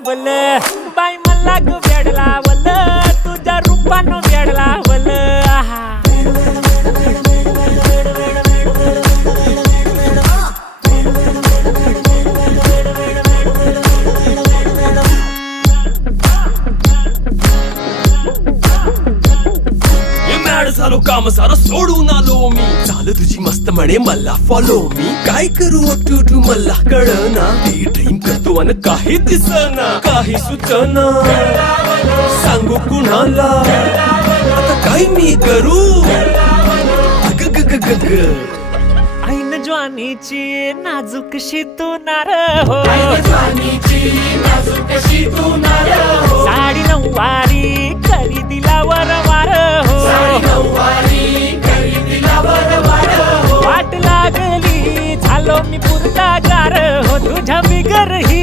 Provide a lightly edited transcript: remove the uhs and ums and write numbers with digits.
लावल बाई मला ग वेड लावल तुझ्या रूपानं वेड लावल झालो काम सारा सोडून आलो मी झालं तुझी मस्त म्हणे मला फॉलो मी काय करू टू मला कळना ती ड्रीम करतो आणि काही दिसना काही सुचना सांगू कुणाला आता काय मी करू अग ग ग ग ग ऐन ज्वानीची नाजूकशी तू नार हो साडी नऊवारी करी दिला वरवार हो वाट लागली झालो मी पुरता गार हो तुझ्या बिगर ही